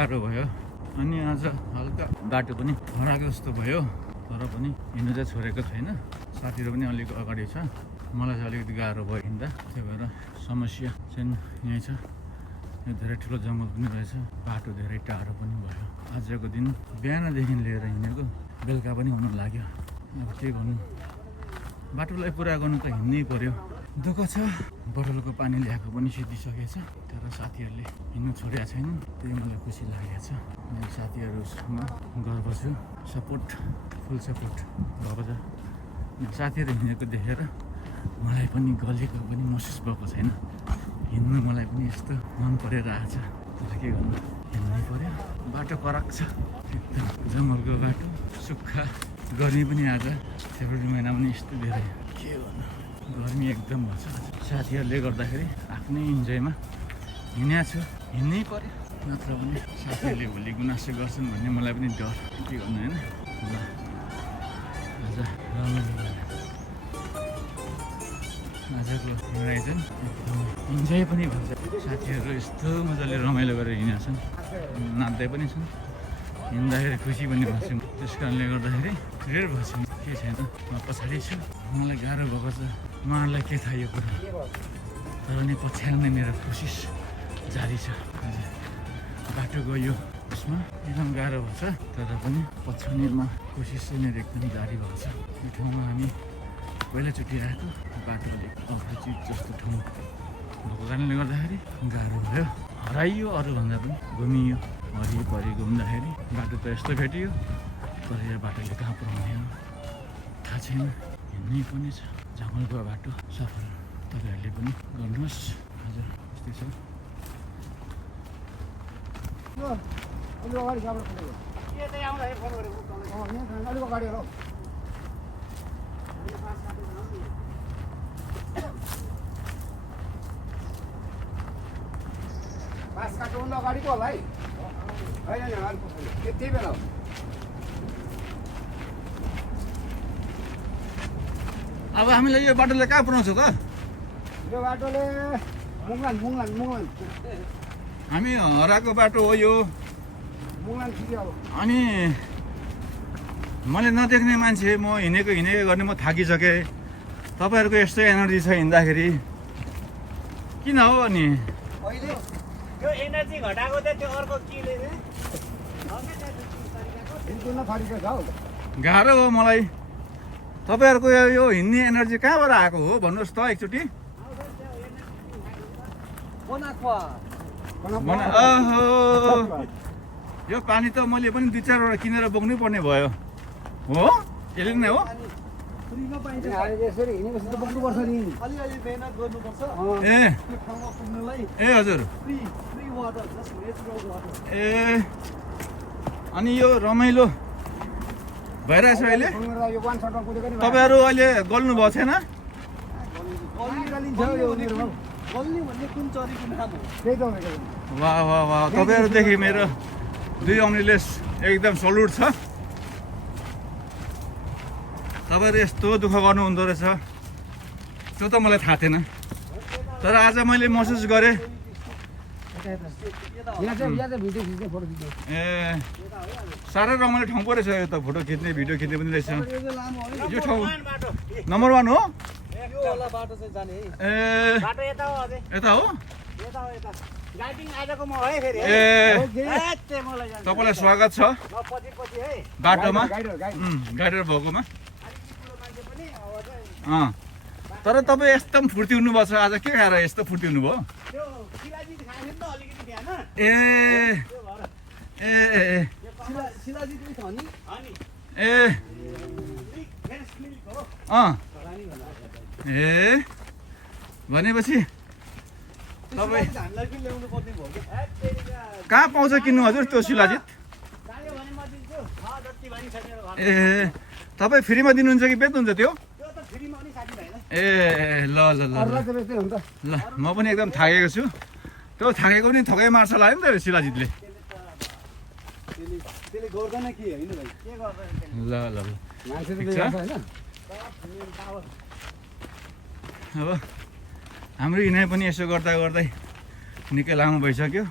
गाह्रो भयो अनि आज हल्का बाटो पनि हराएको जस्तो भयो तर पनि हिँड्नु चाहिँ छोडेको छैन साथीहरू पनि अलिक अगाडि छ मलाई चाहिँ अलिकति गाह्रो भयो हिँड्दा त्यही भएर समस्या चाहिँ यहीँ छ यो धेरै ठुलो जङ्गल पनि रहेछ बाटो धेरै टाढो पनि भयो आजको दिन बिहानदेखि लिएर हिँडेको बेलुका पनि हुन लाग्यो अब के गर्नु बाटोलाई पुरा गर्नु त हिँड्नै पर्यो दुःख छ बोतलको पानी ल्याएको पनि सिद्धिसकेछ तर साथीहरूले हिँड्नु छोडेका छैनन् त्यही मलाई खुसी लागेको छ मेरो साथीहरूसँग गर्व छु सपोर्ट फुल सपोर्ट भएको छ साथीहरू हिँडेको देखेर मलाई पनि गलेको पनि महसुस भएको छैन हिँड्नु मलाई पनि यस्तो मन परेर आएछ तर के गर्नु हिँड्नै पर्यो बाटो कराक छ एकदम जङ्गलको बाटो सुक्खा गर्मी पनि आज फेब्रुअरी महिना पनि यस्तो धेरै के गर्नु गर्मी एकदम भन्छ साथीहरूले गर्दाखेरि आफ्नै इन्जोयमा हिँडेको छु हिँड्नै पर्यो नत्र भने साथीहरूले भोलि गुनासो गर्छन् भन्ने मलाई पनि डर के गर्नु होइन आज रमाइलो आजको आयोजन इन्जोय पनि भन्छ साथीहरू यस्तो मजाले रमाइलो गरेर हिँडेका छन् नाच्दै पनि छन् हिँड्दाखेरि खुसी पनि भन्छन् त्यस कारणले गर्दाखेरि क्लियर भएछ के छैन म पछाडि छु मलाई गाह्रो भएको छ उहाँहरूलाई के थाहा यो कुरा तर नि पछ्याउने मेरो कोसिस जारी छ बाटो गयो उसमा एकदम गाह्रो भएको छ तर पनि पछ्याउनेमा कोसिस चाहिँ मेरो एकदम जारी भएको छ यो ठाउँमा हामी पहिलोचोटि आएको बाटो अलिक अपरिचित जस्तो ठाउँ भएको कारणले गर्दाखेरि गाह्रो भयो हराइयो अरूभन्दा पनि घुमियो वरिपरि घुम्दाखेरि बाटो त यस्तो भेटियो तर यो बाटोले कहाँ पुऱ्याउने हो थाहा छैन हिँड्नै पनि छ जङ्गलको बाटो सफल तपाईँहरूले पनि गर्नुहोस् हजुर यस्तै छ पास काट्नु अगाडिको होला है होइन त्यति बेला अब हामीलाई यो बाटोले कहाँ पुऱ्याउँछ त यो बाटोले मुङलान हामी हराएको बाटो हो यो मुङलान छिटो अब अनि मैले नदेख्ने मान्छे म हिँडेको गर्ने म थाकिसकेँ तपाईँहरूको यस्तो एनर्जी छ हिँड्दाखेरि किन हो अनि अहिले यो एनर्जी घटाएको त त्यो अर्को केले हिँड्न फरिरहेको छ हौ गाह्रो हो मलाई तपाईँहरूको यो हिँड्ने एनर्जी कहाँबाट आएको हो भन्नुहोस् त एकचोटि ओहो यो पानी त मैले पनि 2-4वटा किनेर बोक्नै पर्ने भयो हो यसले नै हो यसरी हिँडेपछि त बोक्नुपर्छ नि अलिअलि मेहनत गर्नुपर्छ ए त्यो ठाउँमा पुग्नलाई ए हजुर free water just natural water ए अनि यो रमाइलो भइरहेछ अहिले यो वान सटमा कुदेको नि तपाईँहरू अहिले गल्नु भएको छैन गल्ने भन्ने कुन चरीको नाम हो त्यही त भनेको वाह वाह वाह तपाईँहरूदेखि मेरो 2 औँलीले एकदम सल्युट छ तपाईँहरू यस्तो दुःख गर्नुहुँदो रहेछ त्यो त मलाई थाहा थिएन तर आज मैले महसुस गरेँ यहाँ चाहिँ भिडियो खिच्ने फोटो खिच्ने ए साह्रै रमाइलो ठाउँ पो रहेछ यो त फोटो खिच्ने भिडियो खिच्ने पनि रहेछ यो ठाउँ नम्बर 1 हो यो होला बाटो चाहिँ जाने है ए बाटो यता हो अझै यता हो यता हो यता गाइडिङ आजको म है फेरि ए मलाई जान्छ तपाईँलाई स्वागत छ म पछि पछि है बाटोमा गाइडर गाइडर भएकोमा अलिकति ठुलो मान्छे पनि अब चाहिँ तर तपाईँ एकदम फुर्ती हुनुभएको छ आज के खाएर यस्तो फुर्ती हुनुभयो त्यो शिलाजित खाने नि त अलिकति बिहान ए त्यो भएर ए ए शिलाजित पनि छ नि अनि ए फ्रेस मिल्क हो ए भनेपछि तपाईँ हामीलाई पनि ल्याउनु पर्ने भयो कि कहाँ पाउँछ किन्नु हजुर त्यो शिलाजित चाहियो भने म दिन्छु जति भए नि छ मेरो घर ए तपाईँ फ्रीमा दिनुहुन्छ कि बेच्नुहुन्छ त्यो त्यो त फ्रीमा पनि साथीभाइलाई ए ल ल ल अरूलाई त त्यस्तै हुन्छ ल म पनि एकदम थाकेको छु त्यो थाकेको पनि थकै मार्छ लाग्यो नि त शिलाजितले त्यसले गर्दैन के होइन भाइ के गर्दैन ल ल ल मान्छे त ठिक छ। त्यही होइन अब हाम्रो हिँडाइ पनि यसो गर्दा गर्दै निकै लामो भइसक्यो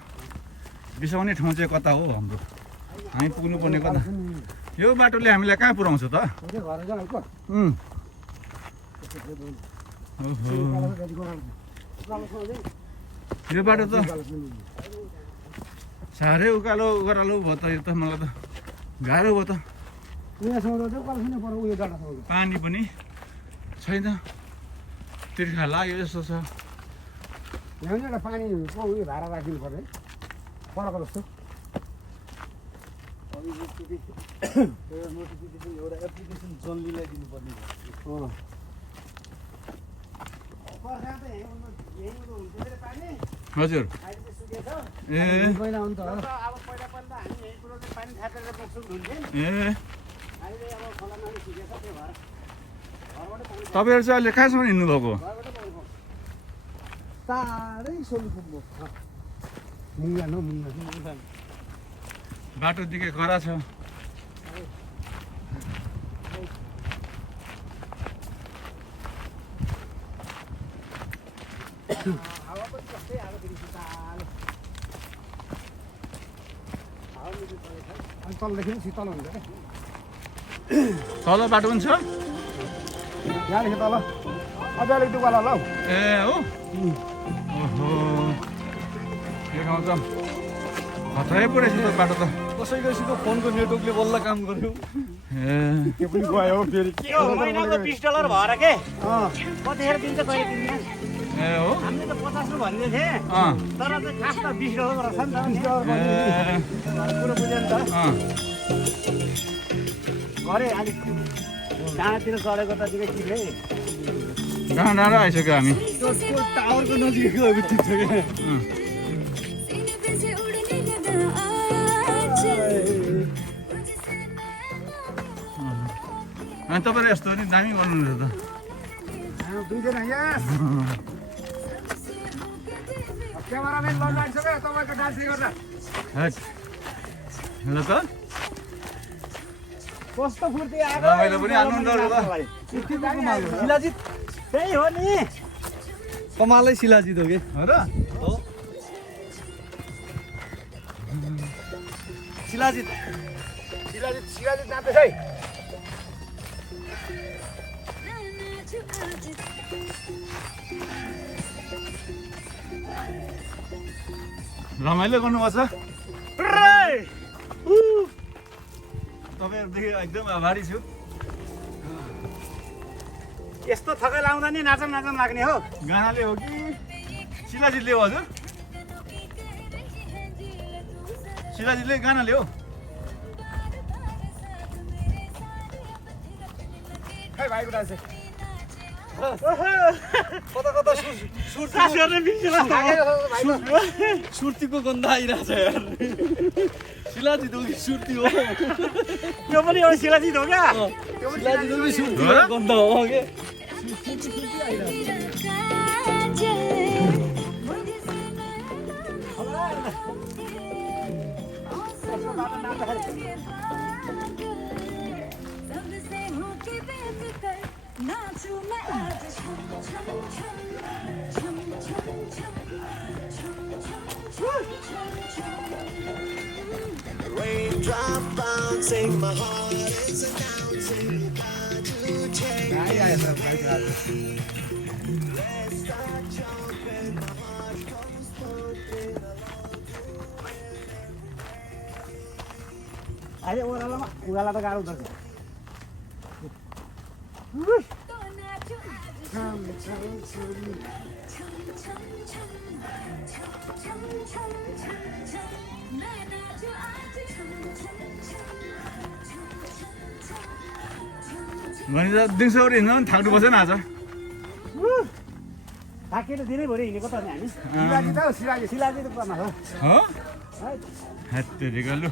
बिसाउने ठाउँ चाहिँ कता हो हाम्रो हामी पुग्नुपर्ने कता यो बाटोले हामीलाई कहाँ पुऱ्याउँछ त घर जाऊ त ओहो यो बाटो त साह्रै उकालो गरालो भयो त यो त मलाई त गाह्रो भयो त पानी पनि छैन तिर्खा लाग्यो जस्तो छ यहाँ एउटा पानीको उयो भाडा राखिदिनु पर्यो परको जस्तो नोटिफिकेसन एउटा एप्लिकेसन जन्लीलाई दिनुपर्ने भयो हजुर ए पहिला अन्त अब पहिला पहिला हामी यही कुरो चाहिँ पानी थापेर बस्छौँ हुन्थ्यो ए अहिले अब खोलामा पनि सुकेछ त्यो भएर घरबाट पानी तपाईँहरू चाहिँ अहिले कहाँसम्म हिँड्नुभएको घरबाट पानी टाढै सोल्नु पुग्नु मुङ्गा न मुङ्गा बाटो दिकै कडा छ हावा पनि कस्तै आएको फेरि शीतल हावा मिठो चलेको छ अनि तलदेखि पनि शीतल हुन्छ क्या तल बाटो पनि छ यहाँदेखि तल अझ अलिक दुःख ल हौ ए हो ओहो यो ठाउँ त खतरै पो रहेछ त बाटो त कसैकैसित फोनको नेटवर्कले बल्ल काम गर्यो ए त्यो पनि गयो हो फेरि यो महिनाको $20 भएर के कतिखेर दिन्छ कहिले दिन्छ ए हो हामीले त 50 भनिदिएको थिएँ अँ तर चाहिँ खास त $20 रहेछ नि त ए कुरो बुझ्यो नि त अँ घरे अलिक डाँडातिर चढेको त दिकै ठिकै डाँडा डाँडा आइसक्यो हामी टावरको नजिकै गयो ठिक छ क्या अनि तपाईँले यस्तो नि दामी गर्नुहुन्छ त दुईजना यस क्यामेराम्यान ल जान्छ क्या तपाईँको डान्सिङ गर्दा हैट ल त कस्तो फुर्ती आएको रमाइलो पनि हाल्नुहुन्छ त शिलाजित त्यही हो नि कमालै शिलाजित हो कि हो र शिलाजित शिलाजित जाँदैछ है रमाइलो गर्नुभएको छ रे तपाईँहरूदेखि एकदम आभारी छु यस्तो थकाइ लाउँदा नि नाचन नाचन लाग्ने हो गानाले हो कि शिलाजितले हो हजुर शिलाजितले गानाले हो खै भाइको डान्स कता कता सुर्तीको गन्ध आइरहेछ यार शिलाजित हो कि सुर्ती हो यो पनि एउटा शिलाजित हो क्या शिलाजित हो कि सुर्तीको गन्ध हो के Raindrop bouncing, my heart is announcing God to change. Let's start jumping, my heart goes pumping अहिले ओह्रालोमा उकालो त गाह्रो हुँदो रहेछ भने त दिउँसोहरू हिँड्नु पनि थाक्नुपर्छ नि आज थाकेर दिनैभरि हिँडेको त नि हामी शिलाजित हौ शिलाजित शिलाजित पर्न हो हो है हेत्तेरिका लु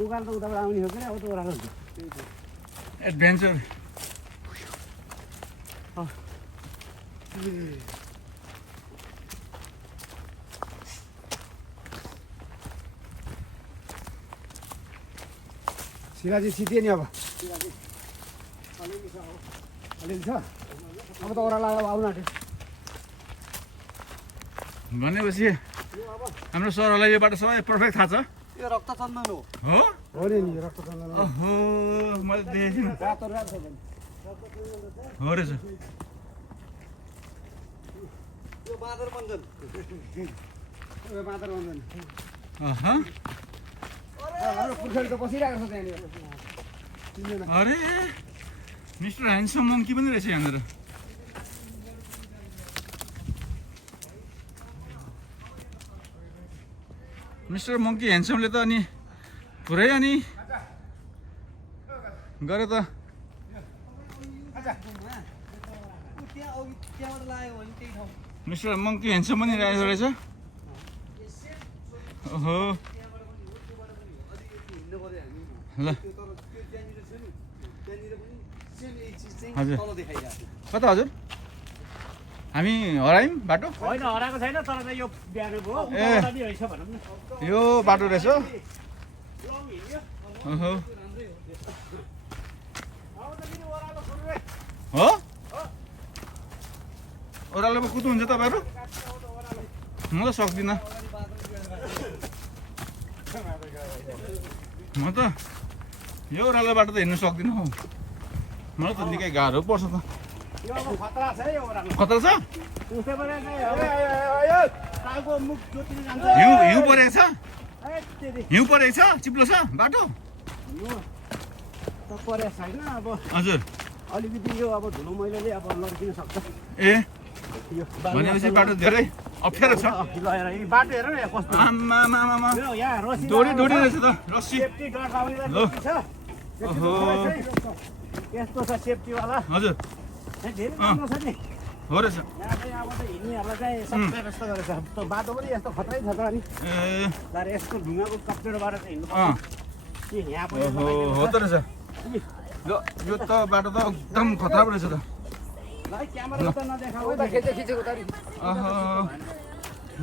उकालो त उताबाट आउने हो कि अब त ओह्रालो हुन्छ एडभेन्चर शिलाजित सिधियो नि अब अलिअलि छ अब त ओह्रालो आउन आँट्यो भनेपछि हाम्रो सरलाई यो बाटो सबै पर्फेक्ट थाहा छ यो रक्त चन्दन हो हो हो नि रक्तचन्दन ओहो मैले देखेको थिइनँ रातो रातो छ हो रहेछ यो बाँदर बन्धन यो मात्र भन्दैन अह हाम्रो पुर्खौली त बसिरहेको छ त्यहाँनिर चिन्दैन अरे मिस्टर ह्यान्डसम मङ्की पनि रहेछ यहाँनिर मिस्टर मङ्की ह्यान्डसमले त अनि पुरै अनि गरे त त्यहाँबाट लाग्यो भने त्यही ठाउँ मिस्टर मङ्की ह्यान्डसम पनि रहेको रहेछ ओहो हिँड्नु पऱ्यो हामी ल त्यो तर त्यो त्यहाँनिर छ नि त्यहाँनिर पनि सेम यही चिज चाहिँ हजुर। तल देखाइरहेको छ कता हजुर हामी हरायौँ बाटो होइन हराएको छैन तर चाहिँ यो बिहानको हो ए। उता नि रहेछ भनौँ न यो बाटो रहेछ लङ हिँड्यो ओहो अब त फेरि ओह्रालो सुरु है। हो ओह्रालोमा कुद्नुहुन्छ तपाईँहरू म त सक्दिनँ म त यो ओह्रालो बाटो त हिँड्नु सक्दिनँ हौ मलाई त निकै गाह्रो पर्छ त यो अब खतरा छ है यो ओह्रालो खतरा छ उसैबाट चाहिँ अब टाउको मुख जोतिनु जान्छ हिउँ हिउँ परेको छ ए, त्यति। हिउँ परेको छ चिप्लो छ बाटो यो त परेको छैन अब हजुर अलिकति यो अब धुलो मैलोले अब लड्किन सक्छ ए यो भनेपछि बाटो धेरै अप्ठ्यारो छ लगेर यी बाटो हेर न यहाँ कस्तो आमामामामा यो यहाँ रस्सी दोडी लगाएको दोडी छ। रहेछ त रस्सी सेफ्टी डकाउनेलाई लो। सेफ्टी छ सेफ्टी ओहो। यस्तो छ सेफ्टीवाला हजुर यहाँ धेरै राम्रो छ नि हो रहेछ यहाँ चाहिँ अब चाहिँ हिँड्नेहरूलाई चाहिँ सबै व्यवस्था गरेको छ त्यो बाटो पनि यस्तो खतरै छ त अनि ए तर यस्तो ढुङ्गाको कप्टेरोबाट चाहिँ हिँड्नु अँ पर्छ कि यहाँ पनि ओहो हो त रहेछ यो त बाटो त एकदम खतरा पो रहेछ त ल है, क्यामेरा त नदेखाऊ उता खिचेको खिचेको तारी अह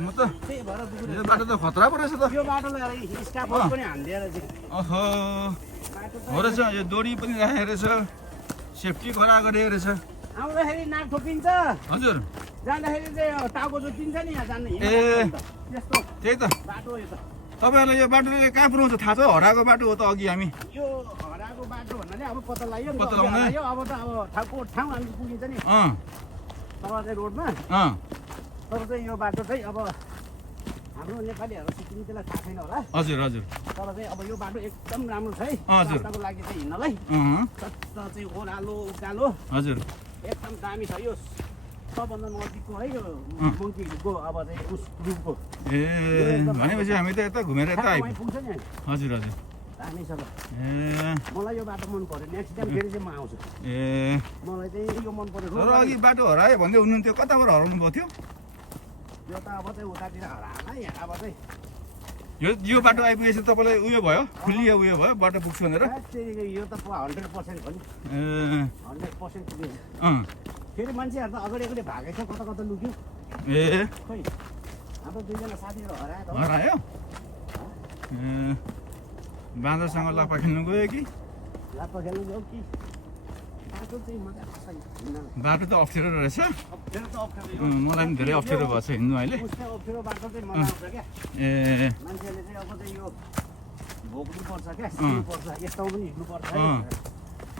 म त त्यही भएर दुःख यो बाटो त खतरा पो रहेछ त यो बाटो लिएर स्टाफहरू पनि हानिदिएर चाहिँ अह बाटो हो रहेछ यो दोरी पनि राखेको रहेछ सेफ्टी खरा गरेको रहेछ आउँदाखेरि नाक ठोकिन्छ हजुर जाँदाखेरि चाहिँ टाउको जोतिन्छ नि यहाँ जानु ए। त्यस्तो त्यही त बाटो यो त तपाईँहरूलाई यो बाटोले कहाँ पुऱ्याउँछ थाहा छ हराएको बाटो हो त अघि हामी यो हराएको बाटो भन्नाले अब पत्ता लाग्यो नि त, पत्ता अघि लगाउने? हरायो, अब त अब ठाउँको ठाउँ हामी पुगिन्छ नि अँ सर्वोदय रोडमा अँ तर चाहिँ यो बाटो चाहिँ अब हाम्रो नेपालीहरू सिक्किम त्यसलाई थाहा छैन होला हजुर हजुर तर चाहिँ अब यो बाटो एकदम राम्रो छ है हजुर। रास्ताको लागि चाहिँ हिँड्नलाई अँ सट्ट चाहिँ ओह्रालो उकालो हजुर एकदम दामी छ यो सबभन्दा नजिकको है यो मङ्कीको अब चाहिँ उस ग्रुपको ए भनेपछि हामी त यता घुमेर यता वहीँ आइपुग्यौँ पुग्छ नि हामी। हजुर हजुर दामी छ ल ए मलाई यो बाटो मन पर्यो नेक्स्ट टाइम फेरि चाहिँ म आउँछु ए मलाई चाहिँ यो मन पर्यो तर अघि बाटो हरायो भन्दै हुनुहुन्थ्यो कताबाट हराउनु भएको थियो यो त अब चाहिँ उतातिर हराला यहाँ अब चाहिँ यो बाटो आइपुगेपछि तपाईँलाई उयो भयो खुलियो उयो भयो बाटो पुग्छु भनेर फेरि यो त 100% हो नि ए 100% पुग्यो अँ फेरि मान्छेहरू त अगाडि अगाडि भागेको छ कता कता लुक्यो ए खोइ हाम्रो दुईजना साथीहरू हरायो त हो। हरायो ए बाँदरसँग लापा खेल्नु गयो कि लाप्पा खेल्नु गयो कि बाटो चाहिँ मजाको छ हिँड्न। बाटो त अप्ठ्यारो रहेछ अप्ठ्यारो त अप्ठ्यारो यो। मलाई पनि धेरै अप्ठ्यारो भएको छ हिँड्नु अहिले उसको अप्ठ्यारो बाटो चाहिँ मजा आउँछ क्या ए मान्छेले चाहिँ अब चाहिँ यो भोग्नु पर्छ क्या सिक्नु पर्छ यस्तो पनि हिँड्नु पर्छ है अँ।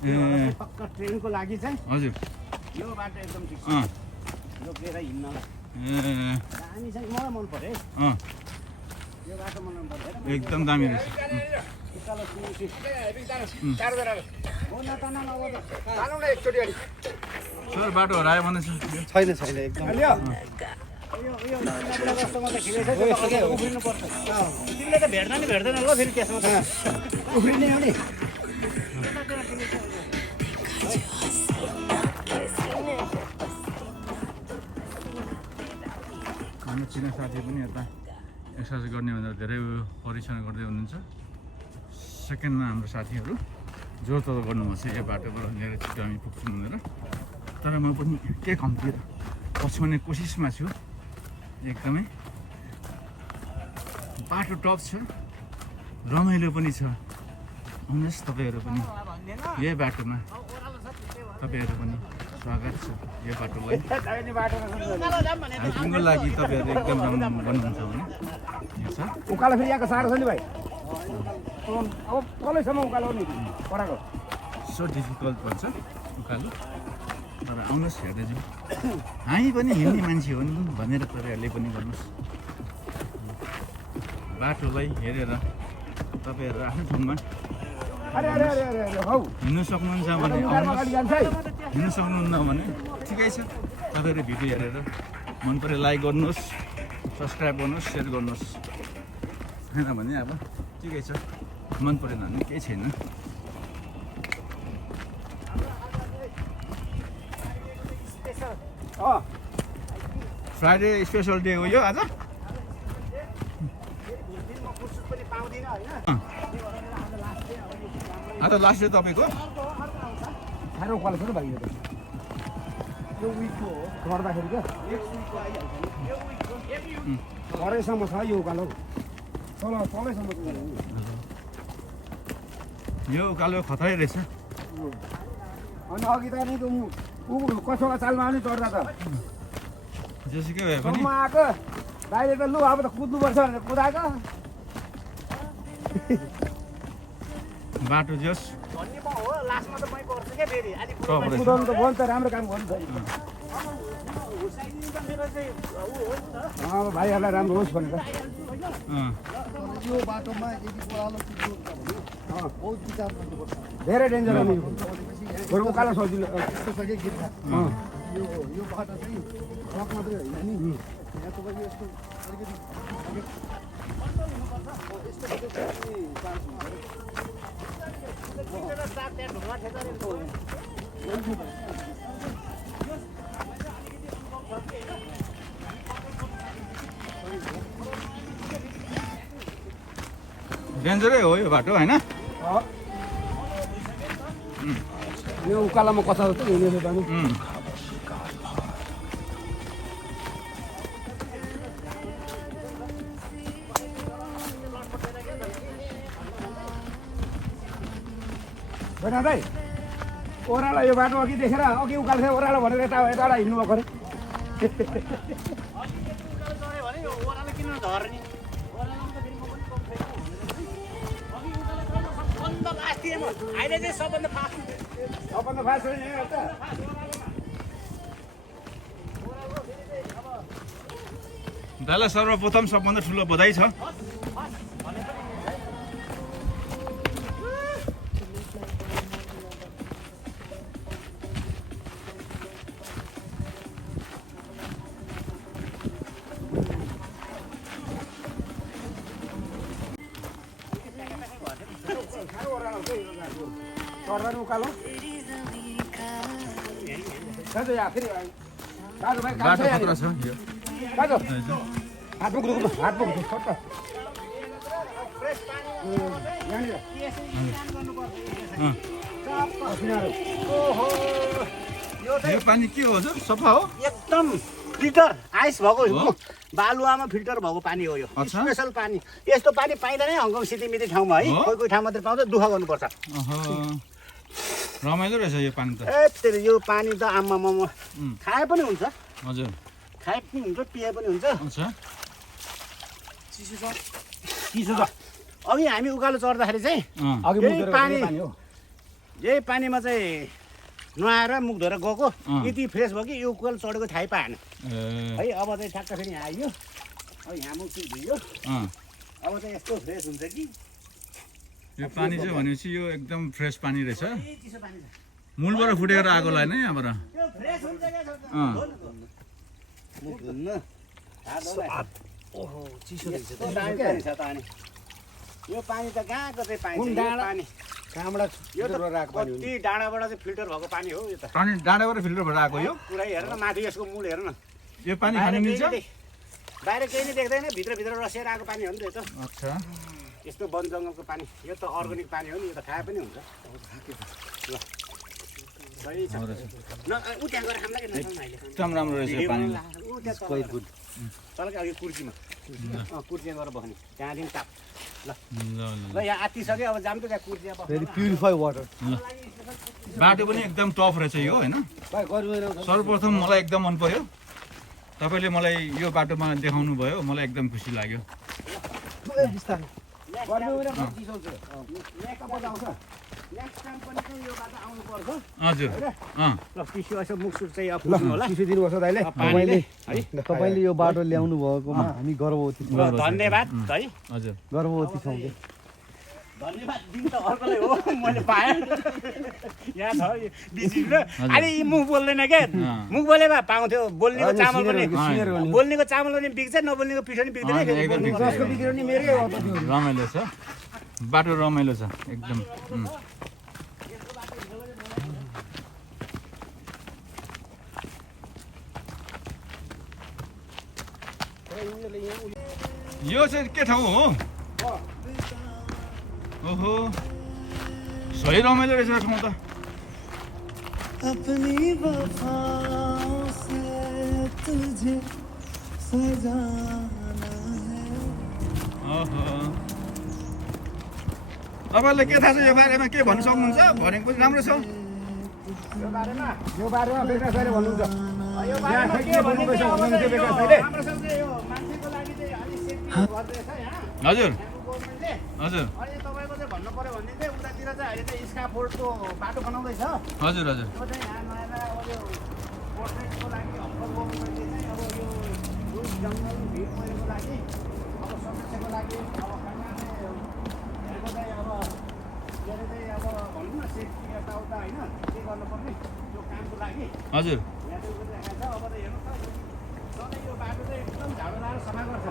त्यो भएर ए चाहिँ पक्का ट्रेनको लागि चाहिँ हजुर यो बाटो एकदम ठिक छ अँ रोकेर हिँड्नलाई ए दामी चाहिँ मलाई मन पर्यो है अँ यो बाटो मलाई मन पर्यो हेर एकदम दामी रहेछ उकालो सुरुसी। चारजना हो नताना अब त जानु न एकचोटि अलिक सर बाटो हरायो भनेछ छैन छैन एकदम लियो यो सिङ्गापुरा जस्तोमा त खेलेको छ त्यो त अलिक उफ्रिनु पर्छ तिमीले त भेट्दा नि भेट्दैन ल फेरि त्यसमा त उफ्रिने हो नि हाम्रो चिना साथी पनि यता एक्सर्साइज गर्ने भनेर धेरै उयो परीक्षण गर्दै हुनुहुन्छ सेकेन्डमा हाम्रो साथीहरू जोर तोड गर्नुभएको छ यो बाटोबाट धेरै छिटो हामी पुग्छौँ भनेर तर म पनि के कम्ती पछ्याउने कोसिसमा छु एकदमै बाटो टप छ रमाइलो पनि छ आउनुहोस् तपाईँहरू पनि यही बाटोमा तपाईँहरू पनि स्वागत छ यो बाटोलाई चाहिने बाटोमा हाइकिङको लागि तपाईँहरू एकदम गर्नुहुन्छ भने यो छ उकालो फेरि यहाँको साह्रो छ नि भाइ अब तलैसम्म उकालो नि पराको सो डिफिकल्ट पर्छ उकालो तर आउनुहोस् हेर्दै जाउँ हामी पनि हिँड्ने मान्छे हो नि भनेर तपाईँहरूले पनि गर्नुहोस् बाटोलाई हेरेर तपाईँहरू आफ्नो ठाउँमा अरे अरे अरे अरे अरे हौ हिँड्नु सक्नुहुन्छ भने उकालोमा आउनुहोस् अगाडि जान्छ है हिँड्नु सक्नुहुन्न भने ठिकै छ तपाईँहरू भिडियो हेरेर मन पऱ्यो लाइक गर्नुहोस् सब्सक्राइब गर्नुहोस् सेयर गर्नुहोस् होइन भने अब ठिकै छ मन परेन भने केही छैन अँ फ्राइडे स्पेसल डे हो यो आज आज लास्ट डे तपाईँको साह्रो उकालो छ नि भाइ यो त यो विकको गर्दाखेरि क्या भरेसम्म छ यो उकालो तलैसम्म छ यो उकालो खतरै रहेछ अनि अघि त नि ऊ कसोका चालमा पनि चढ्दा त जेसुकै भए पनि ठाउँमा आएको भाइले त लु अब त कुद्नुपर्छ भनेर कुदाएको बाटो जस भन्ने म हो लास्टमा त मै गर्छु क्या फेरि अलि टप रहेछ कुदाउनु त भयो नि त राम्रो काम गर्नु छ हुर्साइदिनु त मेरो चाहिँ ऊ हो नि त भाइहरूलाई राम्रो होस् भनेर अँ यो बाटोमा यदि ओह्रालो कुद्नु छ भने बहुत विचार गर्नुपर्छ धेरै डेन्जर हो नि बरु उकालो सजिलो यस्तो छ कि गिर्खा यो बाटो चाहिँ सडक मात्रै होइन नि यहाँ तपाईँको यस्तो अलिकति डेन्जरै हो यो बाटो होइन यो उकालोमा कथा जस्तो हिँडेर पनि होइन दाइ ओह्रालो यो बाटो अघि देखेर अघि उकालो थियो ओह्रालो भनेर यता यताबाट हिँड्नु भएको अरे भने यो ओह्रालो किन झर्ने ओह्रालोमा त फेरि म पनि कम छैन अघि उकालो सबभन्दा लास्ट थिएँ म अहिले चाहिँ सबभन्दा फास्ट सबभन्दा फास्ट छैन यहाँ त दाइलाई सर्वप्रथम सबभन्दा ठुलो बधाई छ चढ्दा नि उकालो दाजु यहाँ फेरि दाजु भाइ काम छ बाटो खतरा यहाँनिर। छ यो दाजु रहेछ। हातमा कुद्नु हातमा कुद्नु सट्ट यहाँनिर अँ। पसिनाहरू ओहो यो यो पानी के हो हजुर सफा हो एकदम फिल्टर आइस भएको हो? बालुवामा फिल्टर भएको पानी हो यो अच्छा। स्पेसल पानी यस्तो पानी पाइँदैन है हङकङ सिटीमिटी ठाउँमा है हो? कोही कोही ठाउँ मात्रै पाउँछ दुःख गर्नुपर्छ अहो रमाइलो रहेछ यो पानी त ए यो पानी त आम्मामा खाए पनि हुन्छ हजुर खाए पनि हुन्छ पिए पनि हुन्छ अच्छा चिसो छ अघि हामी उकालो चढ्दाखेरि चाहिँ अँ अघि यही मुखेर पानी- पानी हो यही पानीमा चाहिँ नुहाएर मुख धोएर गएको अँ। यति फ्रेस भयो कि यो उकालो चढेको थाहै पाएन ए है अब चाहिँ ठ्याक्क फेरि आइयो अब यहाँ मुख चाहिँ धुइयो अँ अब चाहिँ यस्तो फ्रेस हुन्छ कि यो पानी चाहिँ भनेपछि यो एकदम फ्रेस पानी रहेछ यति चिसो पानी छ मूलबाट फुटेर आएको लाइन है यहाँबाट त्यो फ्रेस हुन्छ क्या अँ मुख धुन्न हात धुँदा ओहो चिसो रहेछ त दामी पानी छ त अनि यो पानी त कहाँको चाहिँ पानी कुन छ? यो डाँडा? पानी कहाँबाट यो त फिल्टर गरेर आएको पानी हो नि। कति डाँडाबाट चाहिँ फिल्टर भएको पानी हो यो त पानी डाँडाबाट फिल्टर भएर आएको यो पुरै हेर न माथि यसको मूल हेर न यो पानी खानु मिल्छ बाहिर केही नै देख्दैन भित्र रसेर आएको पानी हो नि त यो त अच्छा यस्तो वन जङ्गलको पानी यो त अर्ग्यानिक पानी हो नि यो त खाए पनि हुन्छ ल सही छ हो रहेछ। न उ त्यहाँ गएर खाउँला कि नखाउँ न अहिले एकदम राम्रो रहेछ यो पानी उ त्यहाँ तल गएर। तल कि अघि कुर्सीमा कुर्चिया गएर बस्ने त्यहाँदेखि ताप ल ल यहाँ आत्तिसक्यो अब जाम त त्यहाँ कुर्चिया बस्नु भेरी प्युरिफाई वाटर बाटो पनि एकदम टफ रहेछ यो होइन भाइ गर्नु सर्वप्रथम मलाई एकदम मन पर्यो तपाईँले मलाई यो बाटोमा देखाउनु भयो मलाई एकदम खुसी लाग्यो बिस्तारै नेक्स्ट टाइम पनि चाहिँ यो बाटो आउनुपर्छ हजुर ल पिसियो यसो मुखसुख चाहिँ अब पुग्नु होला चिसो दिनुपर्छ दाइले पानीले तपाईँले यो बाटो ल्याउनु भएकोमा हामी गर्भवती ल धन्यवाद है हजुर गर्भवती छौँ कि धन्यवाद दिन त अर्कोले हो मैले पाएँ यहाँ छ बिचिलो अहिले यी मुख बोल्दैन क्या मुख बोले भए पाउँथ्यो बोल्नेको चामल पनि बोल्नेको चामल पनि बिग्छ नबोल्नेको पिठो पनि बिग्दैन एकदम बिग्छ। जसको बिग्रियो नि मेरै हो त त्यो रमाइलो छ बाटो रमाइलो छ एकदम यो चाहिँ के ठाउँ हो ओहो सही रमाइलो रहेछ ठाउँ त अपनी वफाओं से तुझे सजाना है ओहो तपाईँलाई के थाहा छ यो बारेमा के भन्नु सक्नुहुन्छ भनेको पनि राम्रो छ यो बारेमा बेग्रा साइले भन्नुहुन्छ यो बारेमा के भन्नु चाहिँ अब चाहिँ यो राम्रोसँग चाहिँ यो मान्छेको लागि चाहिँ अलि सेफ्टी गर्दैछ यहाँ हजुर गभर्मेन्टले हजुर अहिले तपाईँको चाहिँ भन्नु पर्यो भने चाहिँ उतातिर चाहिँ अहिले चाहिँ स्काफोल्डको बाटो बनाउँदैछ हजुर हजुर यो चाहिँ यहाँ नयाँ नयाँ अब यो पोर्ट्रेटको लागि हम्पर गभर्मेन्टले चाहिँ अब यो रुख जङ्गल भिड पहिरोको लागि अब समस्याको लागि अब यहाँको चाहिँ अब के अरे चाहिँ अब भनौँ न सेफ्टी यताउता होइन के गर्नुपर्ने त्यो कामको लागि हजुर यहाँ चाहिँ उयो देखाएको छ अब त हेर्नु त सधैँ यो बाटो चाहिँ एकदम झाडु लगाएर सफा गर्छ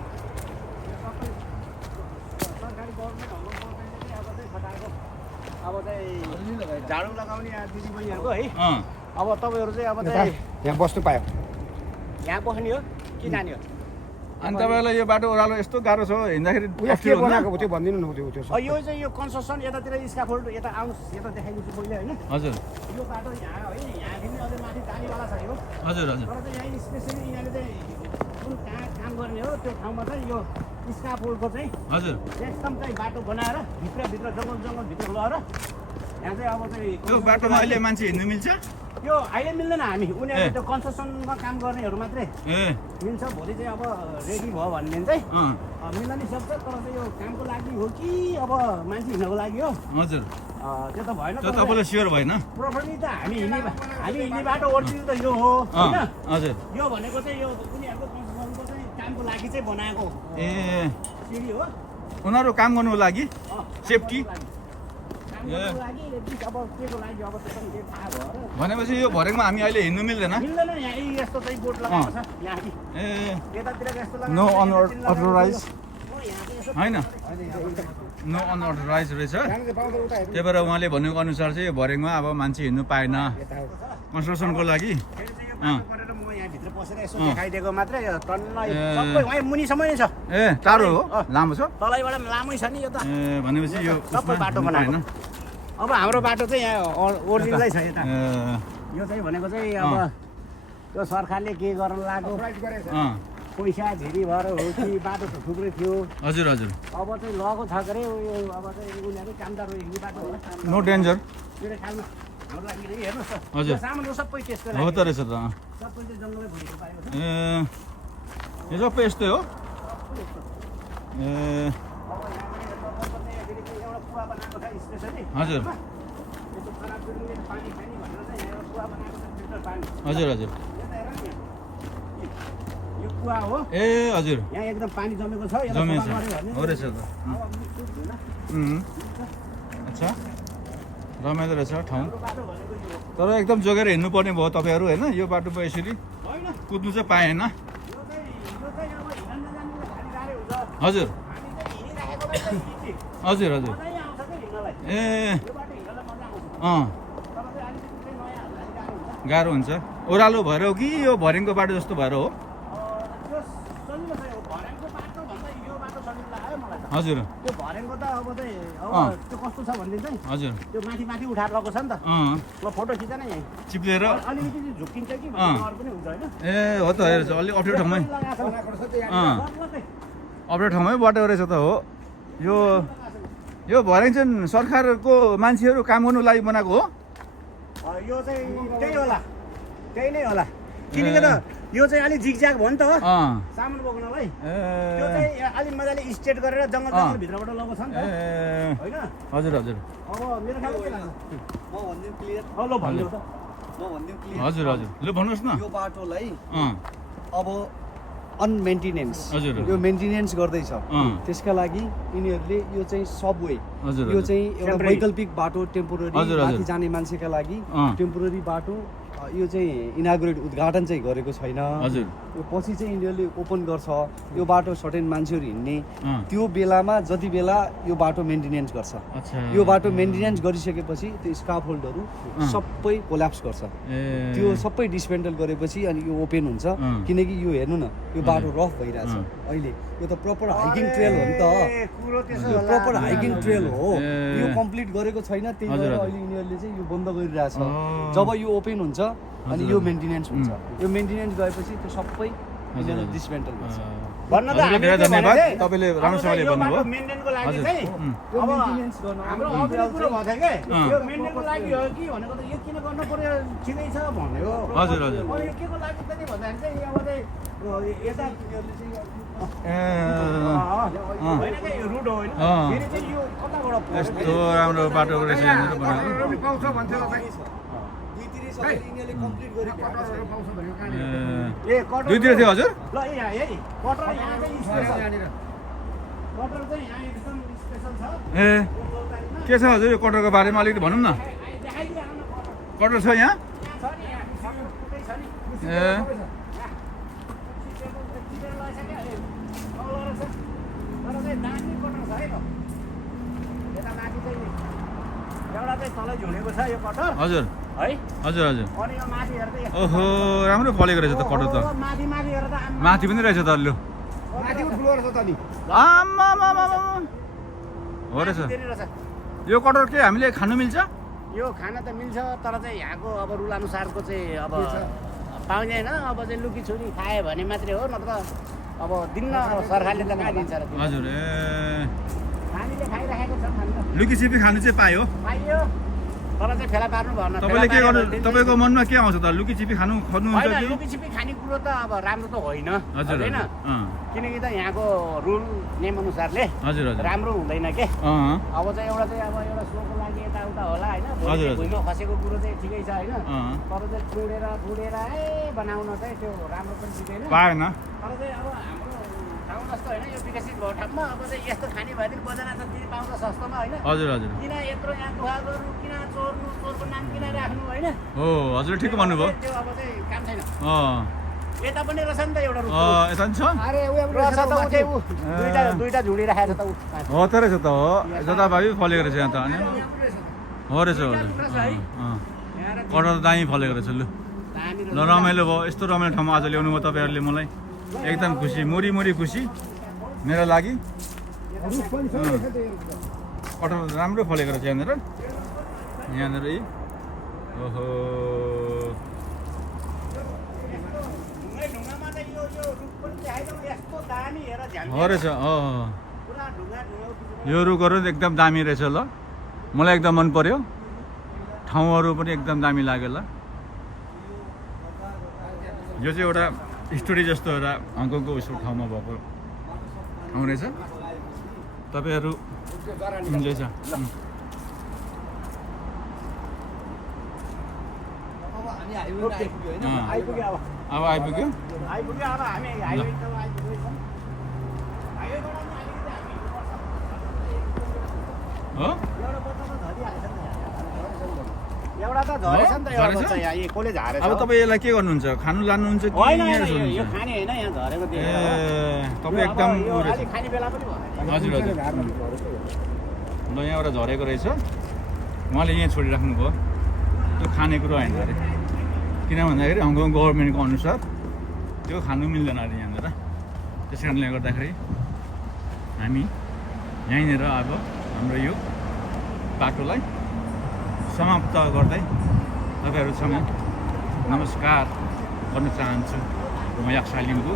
यो सबै सरकारी गभर्मेन्ट हाम्रो गभर्मेन्टले चाहिँ अब चाहिँ खटाएको अब चाहिँ झाडु लगाउने दिदीबहिनीहरूको है अब तपाईँहरू चाहिँ अब चाहिँ यहाँ बस्नु पायो यहाँ बस्ने हो कि जाने हो अनि तपाईँलाई यो बाटो ओह्रालो यस्तो गाह्रो छ हिँड्दाखेरि उयो के अप्ठ्यारो हुँदैन? बनाएको त्यो भनिदिनु न त्यो यो चाहिँ यो कन्स्ट्रक्सन यतातिर स्काफोल्ड यता आउनुहोस् यता देखाइदिन्छु पहिले होइन हजुर यो बाटो यहाँ है यहाँदेखि अझै माथि जानेवाला छ यो हजुर हजुर तर चाहिँ यहाँ स्पेसली यिनीहरूले चाहिँ जुन कहाँ काम गर्ने हो त्यो ठाउँमा चाहिँ यो स्काफोल्डको चाहिँ हजुर एकदम चाहिँ बाटो बनाएर भित्र जङ्गलभित्र लगेर यहाँ चाहिँ अब चाहिँ त्यो बाटोमा अहिले मान्छे हिँड्नु मिल्छ यो अहिले मिल्दैन हामी उनीहरूले त्यो कन्स्ट्रक्सनमा काम गर्नेहरू मात्रै ए मिल्छ भोलि चाहिँ अब रेडी भयो भने चाहिँ अँ मिल्न नि सक्छ तर चाहिँ यो कामको लागि हो कि अब मान्छे हिँड्नको लागि हो हजुर त्यो त भएन त्यो तपाईँलाई स्योर भएन प्रोपर्ली त हामी हिँड्ने बाटो ओरिजिनल त यो हो होइन हजुर यो भनेको चाहिँ यो उनीहरूको कन्स्ट्रक्सनको चाहिँ कामको लागि चाहिँ बनाएको ए सिडी हो उनीहरू काम गर्नुको लागि सेफ्टी काम गर्नुको लागि अब केको लागि अब त्यो पनि केही थाहा भएर भनेपछि यो भरेङमा हामी अहिले हिँड्नु मिल्दैन मिल्दैन यहाँ यस्तो चाहिँ बोर्ड लगाएको छ यहाँ ए यतातिर यस्तो नो लगाएको अनअथोराइज यहाँ चाहिँ यसो होइन नो अनअथोराइज रहेछ त्यही भएर उहाँले भनेको अनुसार चाहिँ यो भरेङमा अब मान्छे हिँड्नु पाएन कन्स्ट्रक्सनको लागि फेरि चाहिँ यो बाटो गरेर म यहाँभित्र पसेर यसो देखाइदिएको मात्रै यो टन्न सबै वहीँ मुनिसम्म नै छ ए टाढो हो लामो छ तलैबाट लामै छ नि यो त ए भनेपछि यो सबै बाटो बनाएको अब हाम्रो बाटो चाहिँ यहाँ ओरिजिनलै छ यता ए यो चाहिँ भनेको चाहिँ अब त्यो सरकारले के गर्न लाग्यो अँ पैसा झेरी भएर हो कि बाटो त थुप्रै थियो हजुर हजुर अब चाहिँ लगेको छ के अरे उयो अब चाहिँ उनीहरू कामदार यो बाटो हो नो डेन्जर मेरो खालमा हाम्रो लागि चाहिँ हेर्नुहोस् त हजुर। यो सामानहरू सबै त्यसको हो लागि त रहेछ त अँ। सबै चाहिँ जङ्गलै भइएको पाएको छ ए यो सबै यस्तै हो ए अब यहाँ पनि तपाईँको चाहिँ फेरि चाहिँ एउटा कुवा बनाएको छ स्पेसली हजुर यस्तो खराब बिल्डिङले पानी खाने भनेर चाहिँ यहाँ एउटा कुवा बनाएको छ फिल्टर पानी हजुर हजुर यो त हेर नि यो कुवा हो ए हजुर यहाँ एकदम पानी जमेको छ यसलाई जमेको सफा छ गऱ्यो भने हो रहेछ त अब मिक्स हुँदैन उम्। अच्छा रमाइलो रहेछ ठाउँ बाटो भनेको यो तर एकदम जोगेर हिँड्नुपर्ने भयो तपाईँहरू होइन यो बाटोमा यसरी होइन कुद्नु चाहिँ पाएन यो चाहिँ अब हिँड्न नजान्नेलाई खाली गाह्रै हुन्छ हजुर हामी चाहिँ हिँडिराखेकोलाई चाहिँ इजी हजुर हजुर मजै आउँछ कि हिँड्नलाई ए यो बाटो हिँड्नलाई मजा आउँछ अँ तर चाहिँ अलिकति चाहिँ नयाँहरूलाई गाह्रो हुन्छ गाह्रो हुन्छ ओह्रालो भएर हो कि यो भरेङको बाटो जस्तो भएर हो त्यो सजिलो छ यो भरेङको बाटो भन्दा यो बाटो सजिलो लाग्यो मलाई त हजुर त्यो भरेङको त अब चाहिँ अँ। अब त्यो कस्तो छ भनेदेखि चाहिँ हजुर त्यो माथि माथि उठाएर लगेको छ नि त अँ ल फोटो खिच न यहीँ चिप्लेर अलिकति चाहिँ झुक्किन्छ कि अँ। भन्ने डर पनि हुन्छ होइन ए हो त हेर्छ अलिक अप्ठ्यारो ठाउँमै लगाएको छ अँ लग्लग्गै। अप्ठ्यारो ठाउँमै बाटो रहेछ त हो यो भर्याङ सरकारको मान्छेहरू काम गर्नु लागि बनाएको हो यो चाहिँ त्यही होला त्यही नै होला किनकि त यो चाहिँ अलिक जिगज्याग भयो नि त हो सामान बोक्नलाई यो चाहिँ अलिक मजाले स्ट्रेट गरेर जङ्गल भित्रबाट लगाएको छ नि त होइन हजुर हजुर अब मेरो खालको के लाग्छ म भनिदिउँ क्लियर ल भन्नु त म भनिदिउँ क्लियर हजुर हजुर ल भन्नुहोस् न यो बाटोलाई अँ अब अनमेन्टेनेन्स हजुर यो मेन्टेनेन्स गर्दैछ अँ त्यसका लागि यिनीहरूले यो चाहिँ सबवे हजुर यो चाहिँ एउटा Temporary. वैकल्पिक बाटो टेम्पोररी हजुर, हजुर। माथि जाने मान्छेका लागि अँ। टेम्पोररी बाटो यो चाहिँ इनागुरेट उद्घाटन चाहिँ गरेको छैन हजुर यो पछि चाहिँ यिनीहरूले ओपन गर्छ यो बाटो सर्टेन मान्छेहरू हिँड्ने अँ त्यो बेलामा जति बेला यो बाटो मेन्टेनेन्स गर्छ अच्छा यो बाटो मेन्टेनेन्स गरिसकेपछि त्यो स्काफ होल्डहरू सबै कोल्याप्स गर्छ ए त्यो सबै डिसमेन्टल गरेपछि अनि यो ओपन हुन्छ किनकि यो हेर्नु न यो बाटो रफ भइरहेछ अहिले यो त प्रपर हाइकिङ ट्रेल हो नि त ए, कुरो त्यसो यो होला। प्रपर हाइकिङ ट्रेल हो ए। यो कम्प्लिट गरेको छैन त्यही हजुर, भएर हजुर। अहिले यिनीहरूले चाहिँ यो बन्द गरिरहेछ अँ। जब यो ओपन हुन्छ अनि हजुर, यो हजुर। मेन्टेनेन्स हुन्छ यो मेन्टेनेन्स गएपछि त्यो सबै यिनीहरूले हजुर। डिसमेन्टल गर्छ भन्न त हजुर, हामीले धेरै के भने धन्यवाद। चाहिँ, तपाईँले अब राम्रोसँगले चाहिँ यो भन्नुभयो। बाटो मेन्टेनको लागि हजुर। चाहिँ यो अब मेन्टेनेन्स गर्न हाम्रो अब अघिल्लो कुरो भएको थियो कि अँ। यो मेन्टेनको लागि हो कि भनेको त यो किन गर्नु पर्यो ठिकै छ भन्यो हजुर, हजुर। अब यो के को लागि त नि भन्दाखेरि चाहिँ अब चाहिँ यता ए होइन क्या यो रुट हो होइन अँ। फेरि चाहिँ यो कताबाट पऱ्यो? यस्तो राम्रो बाटो रहेछ यहाँनिर बनाएको पनि पाउँछ भन्थ्यो तपाईँ दुईतिर सबै यिनीहरूले कम्प्लिट गरेको कटरहरू पाउँछ भनेको कहाँनिर ए ए कटर दुईतिर थियो हजुर ल यहाँ हेरी कटर यहाँ चाहिँ स्पेसल यहाँनिर कटर चाहिँ यहाँ एकदम स्पेसल छ ए यो जोरदारीमा। के छ हजुर यो कटरको बारेमा अलिकति भनौँ न देखाइदिइराख्नु न कटर कटर छ यहाँ यहाँ छ नि यहाँ कुटै छ नि ए चिपेर लगाइसक्यो ए, तल रहेछ। तर चाहिँ दामी कटर छ है त यता माथि चाहिँ एउटा चाहिँ तलै झुलेको छ यो कटर हजुर है हजुर हजुर अनि यो माथि हेर्दा यस्तो ओहो राम्रो फलेको रहेछ त कटर त माथि माथि हेर्दा आम्मा। माथि पनि रहेछ त लु माथि पनि ठुलो रहेछ त नि आम्मा हो रहेछ माथि धेरै रहेछ। यो कटर के हामीले खानु मिल्छ यो खाना त मिल्छ तर चाहिँ यहाँको अब रुल अनुसारको चाहिँ अब पाउँदैन अब चाहिँ लुकी छुरी खायो भने मात्रै हो नत्र अब दिन्न अब सरकारले त कहाँ दिन्छ र त्यो। हजुर ए हामीले खाइराखेको छ खानु त लुकी छिपी खानु चाहिँ पायो पाइयो तर चाहिँ फेला पार्नु भएन तपाईँले के फेला गर्नु पारेर तपाईँको मनमा के आउँछ त लुकी छिपी खानु खोज्नुहुन्छ होइन कि लुकी छिपी खाने कुरो त अब राम्रो त होइन हजुर होइन अँ किनकि त यहाँको रुल नियम अनुसारले हजुर हजुर राम्रो हुँदैन के अँ अब चाहिँ एउटा चाहिँ अब एउटा सोको लागि यताउता होला होइन हजुर, भोलि हजुर। भुइँमा खसेको कुरो चाहिँ ठिकै छ होइन अँ तर चाहिँ छोडेर बनाउन चाहिँ त्यो राम्रो पनि दिँदैन पाएन तर चाहिँ अब हाम्रो ठाउँ जस्तो होइन यो विकसित भएको ठाउँमा अब चाहिँ यस्तो खाने भएदेखि बजारमा त दिने पाउँछ सस्तोमा होइन हजुर हजुर किन यत्रो यहाँ दुहा गर्नु किन चोर्नु चोरको नाम किन राख्नु होइन हो हजुर ठिक भन्नुभयो त्यो अब चाहिँ काम छैन अँ यता पनि रहेछ नि त एउटा रुख यता नि छ अरे उयो पनि रहेछ रहेछ त ऊ माथि। चाहिँ ऊ दुईटा झुडी राखेको छ त ऊ हो त रहेछ त हो जताभावी फलेको रहेछ यहाँ त अनि यहाँ पनि रहेछ। हो रहेछ हजुर रहेछ है? अँ यहाँ र कटर त दामी फलेको रहेछ लु दामी ल रमाइलो भयो यस्तो रमाइलो ठाउँमा आज ल्याउनु भयो तपाईँहरूले मलाई एकदम खुसी मुरी मुरी खुसी मेरो लागि रुख पनि छ रहेछ त्यो कटहर राम्रो फलेको रहेछ यहाँनिर यहाँनिर यी ओहो ढुङ्गामा चाहिँ यो रुख पनि देखाइदिउँ यस्तो दामी हेर झ्याल हो रहेछ पुरा ढुङ्गा ढुङ्गा यो रुखहरू एकदम दामी रहेछ ल मलाई एकदम मन पर्यो ठाउँहरू पनि एकदम दामी लाग्यो ल यो चाहिँ एउटा स्टोरी जस्तो एउटा हङकङको उसको ठाउँमा भएको ठाउँ रहेछ तपाईँहरू इन्जोय छ अब हामी हाइवेमा आइपुग्यो होइन अँ। आइपुग्यो अब अब आइपुग्यो आइपुग्यो अब हामी हाइवे त आइपुग्दैछौँ हाइवेबाट पनि अलिकति हामी हो एउटा बच्चा त झरिहालेछ नि एउटा त झरेछ नि त एउटा झरेछ? बच्चा यहाँ कसले झारेछ अब तपाईँ यसलाई के गर्नुहुन्छ खानु लानुहुन्छ कि होइन यहाँ होइन, यो सोध्नुहुन्छ खाने होइन यहाँ झरेको देखेर हो। ए तपाईँ यो अब एकदम यो उ रहेछ अलिक खाने बेला पनि भएन हजुर हजुर ल यहाँबाट झरेको रहेछ उहाँले यहीँ छोडिराख्नु भयो त्यो खानेकुरो होइन अरे किन भन्दाखेरि हङकङ गभर्मेन्टको अनुसार त्यो खानु मिल्दैन अरे यहाँनिर त्यस कारणले गर्दाखेरि हामी यहीँनिर अब हाम्रो यो बाटोलाई समाप्त गर्दै तपाईँहरूसँग नमस्कार गर्न चाहन्छु म याक्सा लिम्बू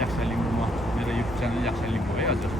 याक्सा लिम्बूमा मेरो युट्युब च्यानल याक्सा लिम्बू है हजुर